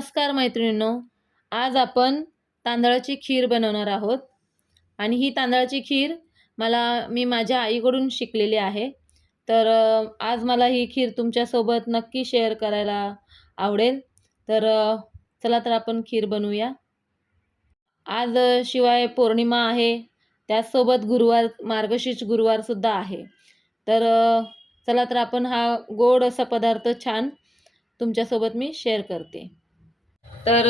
नमस्कार मैत्रिणींनो, आज आपण तांदळाची खीर बनवणार आहोत आणि ही तांदळाची खीर मी माझ्या आईकडून शिकलेली आहे। तर आज मला ही खीर तुमच्यासोबत नक्की शेअर करायला आवडेल। तर चला तर आपण खीर बनवूया। आज शिवाय पौर्णिमा आहे, त्यासोबत गुरुवार मार्गशीर्ष गुरुवार सुद्धा आहे। तर चला तर आपण हा गोड असा पदार्थ छान तुमच्यासोबत मी शेअर करते। तर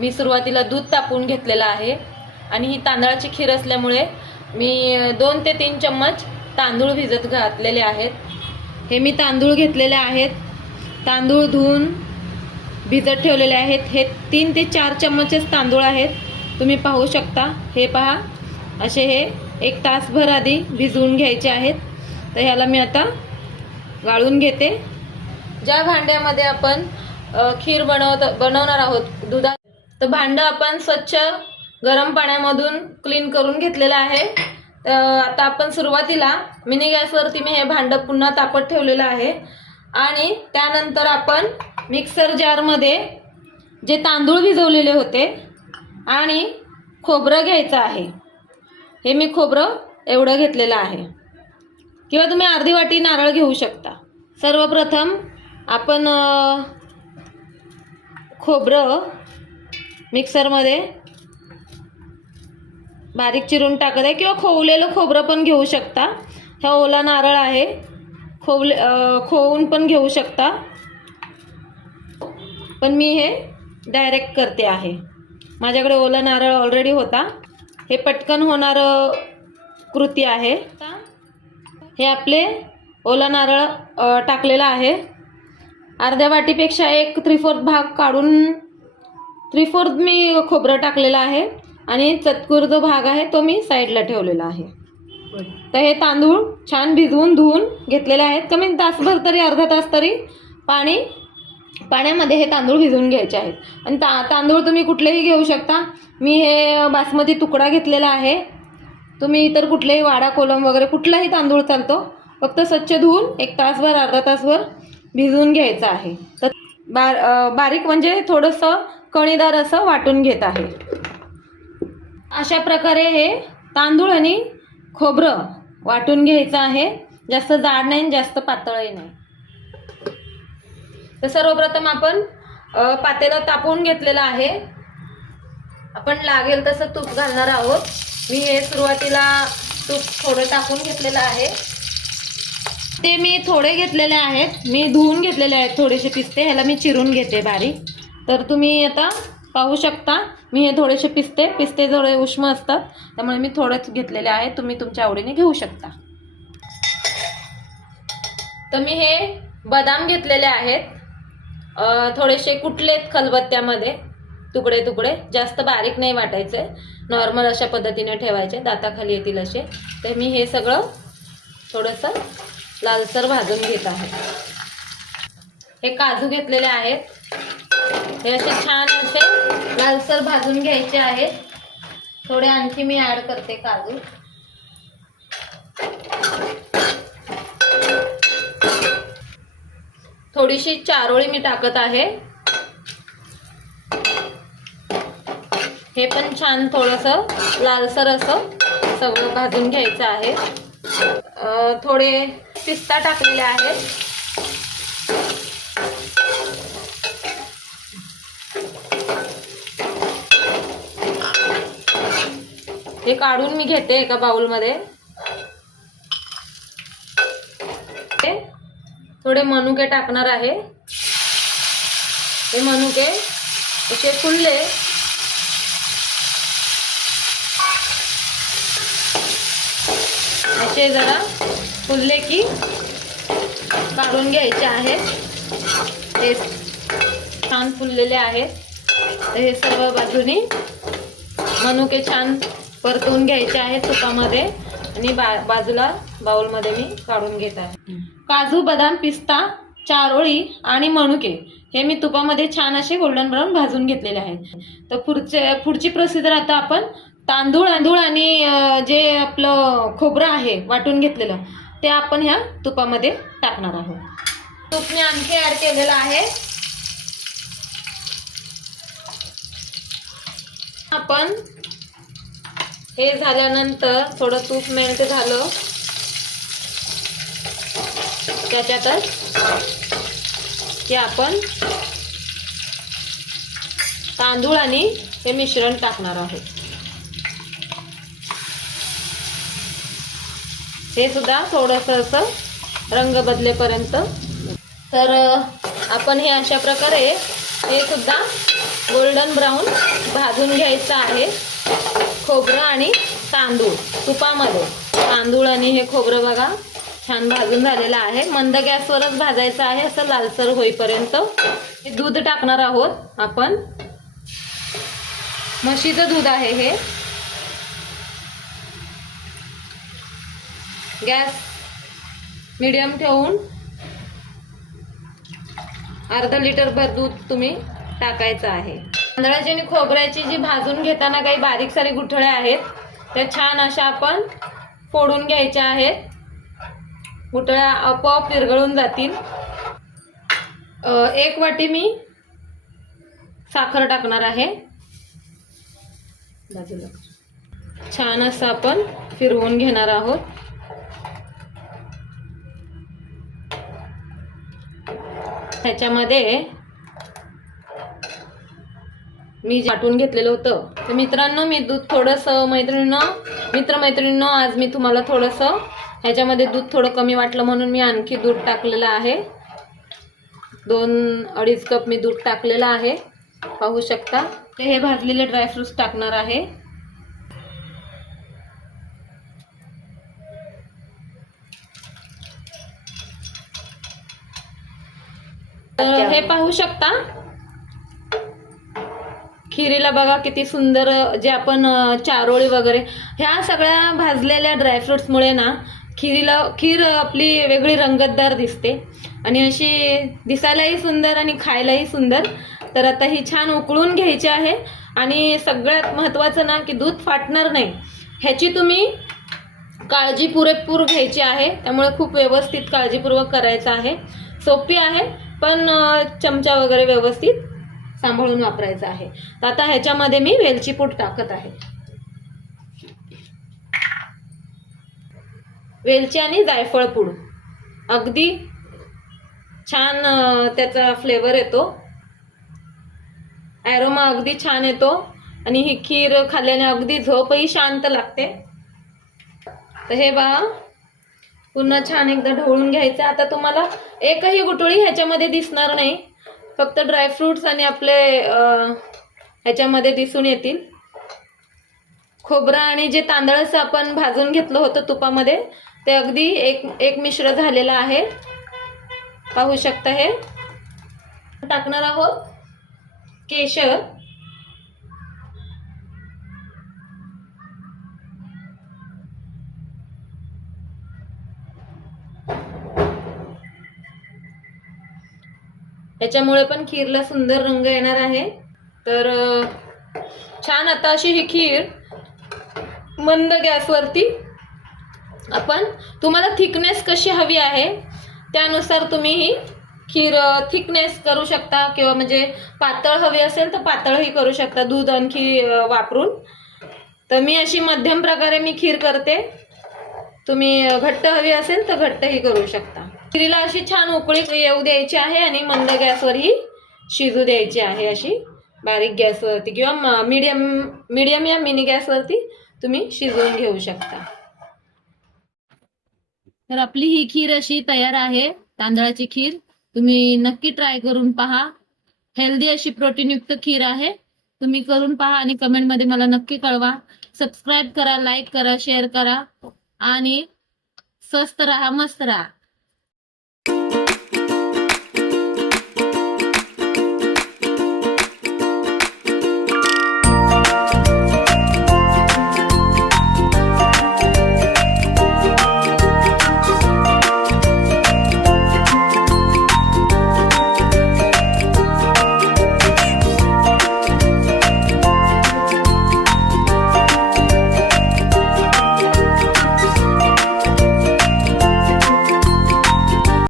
मी सुरुवातीला दूध तापवून घेतलेलं आहे आणि ही तांदळाची खीर असल्यामुळे मी 2 ते 3 चम्मच तांदूळ भिजत घातलेले आहेत। हे मी तांदूळ घेतलेले आहेत, तांदूळ धुवून भिजत ठेवलेले आहेत। हे 3 ते 4 चम्मचच तांदूळ आहेत, तुम्ही पाहू शकता। हे पहा, असे हे 1 तासभर आधी भिजवून घ्यायचे आहेत। तर ह्याला मी आता गाळून घेते। ज्या भांड्यामध्ये आपण खीर बनवणार आहोत दुधात, तर भांडं आपण स्वच्छ गरम पाण्यामधून क्लीन करून घेतलेलं आहे। आता आपण सुरुवातीला मिनी गॅसवरती मी हे भांडं पुन्हा तापत ठेवलेलं आहे आणि त्यानंतर आपण मिक्सर जारमध्ये जे तांदूळ भिजवलेले होते आणि खोबरं घ्यायचं आहे। हे मी खोबरं एवढं घेतलेलं आहे, किंवा तुम्ही अर्धी वाटी नारळ घेऊ शकता। सर्वप्रथम आपण खोबरं मिक्सरमध्ये बारीक चिरून टाकत आहे, किंवा खोवलेलं खोबरं पण घेऊ शकता। हा ओला नारळ आहे, खोवून पण घेऊ शकता, पण मी हे डायरेक्ट करते आहे। माझ्याकडे ओला नारळ ऑलरेडी होता, हे पटकन होणार कृती आहे। हे आपले ओला नारळ टाकलेला आहे। अर्ध्या वाटीपेक्षा 1/3 भाग काढून 3/4 मी खोबरं टाकलेलं आहे आणि चतकुर जो भाग आहे तो मी साईडला ठेवलेला आहे। तर हे तांदूळ छान भिजवून धुवून घेतलेले आहेत। कमी तासभर तरी, अर्धा तास तरी पाण्यामध्ये हे तांदूळ भिजवून घ्यायचे आहेत। आणि तांदूळ तुम्ही कुठलेही घेऊ शकता। मी हे बासमती तुकडा घेतलेला आहे, तुम्ही इतर कुठलेही वाडा कोलम वगैरे कुठलाही तांदूळ चालतो, फक्त स्वच्छ धुवून 1 तासभर अर्धा तासभर भिजवून घ्यायचं आहे। तर बारीक म्हणजे थोडंसं कणीदार असं वाटून घेत आहे। अशा प्रकारे हे तांदूळ आणि खोबरं वाटून घ्यायचं आहे, जास्त जाड नाही जास्त पातळही नाही। तर सर्वप्रथम आपण पातेलं तापवून घेतलेलं आहे, आपण लागेल तसं तूप घालणार आहोत। मी हे सुरुवातीला तूप थोडं टाकून घेतलेलं आहे, ते मी थोडे घेतलेले आहेत, मी धुवून घेतलेले आहेत थोडेसे पिस्ते। ह्याला मी चिरून घेते बारीक। तर तुम्ही आता पाहू शकता, मी हे थोडेसे पिस्ते थोडे उष्म असतात, त्यामुळे मी थोडेच घेतलेले आहेत, तुम्ही तुमच्या आवडीने घेऊ शकता। तर मी हे बदाम घेतलेले आहेत, थोडेसे कुटलेत खलबत्त्यामध्ये तुकडे तुकडे, जास्त बारीक नाही वाटायचे, नॉर्मल अशा पद्धतीने ठेवायचे, दाताखाली येतील असे। तर मी हे सगळं थोडंसं लालसर भाजून घेत आहे। हे काजू घेतलेले आहेत, हे असे छान असे लालसर भाजून घ्यायचे आहेत। थोडे आणखी मी ऍड करते काजू। थोडीशी चारोळी मी टाकत आहे, हे पण छान थोडंसं लालसर असं सगळं भाजून घ्यायचं आहे। थोडे पिस्ता टाकलेले आहेत, हे काढून मी घेते एका बाउलमध्ये। थोडे मनुके टाकणार आहे, हे मनुके असे फुलले असे जरा फुलले की काढून घ्यायचे आहेत। हे छान फुललेले आहेत, तर हे सर्व बाजूनी मनुके छान परतून घ्यायचे आहेत तुपामध्ये, आणि बाजूला बाउलमध्ये मी काढून घेत आहे। काजू, बदाम, पिस्ता, चारोळी आणि मनुके हे मी तुपामध्ये छान असे गोल्डन ब्राऊन भाजून घेतलेले आहेत। तर पुढची प्रोसिजर आता आपण तांदूळ आणि जे आपलं खोबरं आहे वाटून घेतलेलं, ते आपण ह्या तुपामध्ये टाकणार आहोत। तूप मी आणखी ऍड केलेलं आहे। आपण हे झाल्यानंतर थोडं तूप मेल्ट झालं त्याच्यातच की आपण तांदूळ आणि हे मिश्रण टाकणार आहोत. हे सुद्धा थोडंसं असं रंग बदलेपर्यंत. तर आपण हे अशा प्रकारे हे सुद्धा गोल्डन ब्राऊन भाजून घ्यायचं आहे. खोबरं आणि तांदूळ तुपामध्ये, तांदूळ आणि हे खोबरं बघा छान भाजून झालेलं आहे. मंद गॅसवरच भाजायचं आहे असं लालसर होईपर्यंत. हे दूध टाकणार आहोत आपण. म्हशीचं दूध आहे हे. गॅस मीडियम ठेवून अर्धा लिटर भर दूध तुम्ही टाकायचं आहे. तांदळाची आणि खोबऱ्याची जी भाजून घेताना काही बारीक सारी गुठळ्या आहेत त्या छान अशा आपण फोडून घ्यायच्या आहेत. गुठळ्या आपोआप विरघळून जातील. 1 वाटी मी साखर टाकणार आहे. बाजूला छान असं आपण फिरवून घेणार आहोत. त्याच्यामध्ये मी वाटून घेतलेलं होतं. तर मित्रांनो, मी दूध थोडंसं मित्रमैत्रिणींनो आज मी तुम्हाला थोडंसं ह्याच्यामध्ये दूध थोडं कमी वाटलं म्हणून मी आणखी दूध टाकलेलं आहे. 2-2.5 कप मी दूध टाकलेलं आहे, पाहू शकता. ते हे भाजलेले ड्रायफ्रूट्स टाकणार आहे. तर हे पाहू शकता खिरीला बघा किती सुंदर जे आपण चारोळी वगैरे ह्या सगळ्या भाजलेल्या ड्रायफ्रुट्समुळे ना खीर आपली वेगळी रंगतदार दिसते आणि अशी दिसायलाही सुंदर आणि खायलाही सुंदर. तर आता ही छान उकळून घ्यायची आहे आणि सगळ्यात महत्त्वाचं ना की दूध फाटणार नाही ह्याची तुम्ही काळजी पुरेपूर घ्यायची आहे. त्यामुळे खूप व्यवस्थित काळजीपूर्वक करायचं आहे. सोपी आहे पण चमचा वगैरे व्यवस्थित सांभाळून वापरायचं आहे. तर आता ह्याच्यामध्ये मी वेलची पूड टाकत आहे. वेलची आणि जायफळ पूड अगदी छान त्याचा फ्लेवर येतो, ॲरोमा अगदी छान येतो आणि ही खीर खाल्ल्याने अगदी झोपही शांत लागते. तर हे बघा पुन्हा छान एकदा ढवळून घ्यायचं. आता तुम्हाला एकही गुठळी ह्याच्यामध्ये दिसणार नाही, फक्त ड्रायफ्रुट्स आणि आपले ह्याच्यामध्ये दिसून येतील. खोबरं आणि जे तांदळाचं आपण भाजून घेतलं होतं तुपामध्ये ते अगदी एक मिश्र झालेलं आहे, पाहू शकता. हे टाकणार आहोत केशर. याच्यामुळे पण खीरला सुंदर रंग येणार आहे. तर छान आता अशी ही खीर मंद गॅसवरती आपण, तुम्हाला थिकनेस कशी हवी आहे त्यानुसार तुम्ही ही खीर थिकनेस करू शकता किंवा म्हणजे पातळ हवी असेल तर पातळही करू शकता दूध आणखी वापरून. तर मी अशी मध्यम प्रकारे मी खीर करते. तुम्ही घट्ट हवी असेल तर घट्टही करू शकता. खीरीला अशी छान उकळी येऊ द्यायची आहे आणि मंद गॅसवरही शिजू द्यायची आहे. अशी बारीक गॅसवरती किंवा मीडियम या मिनी गॅसवरती तुम्ही शिजवून घेऊ शकता. तर आपली ही खीर अशी तयार आहे, तांदळाची खीर. तुम्ही नक्की ट्राय करून पहा. हेल्दी अशी प्रोटीनयुक्त खीर आहे. तुम्ही करून पहा आणि कमेंटमध्ये मला नक्की कळवा. सबस्क्राईब करा, लाईक करा, शेअर करा आणि स्वस्त राहा, मस्त राहा.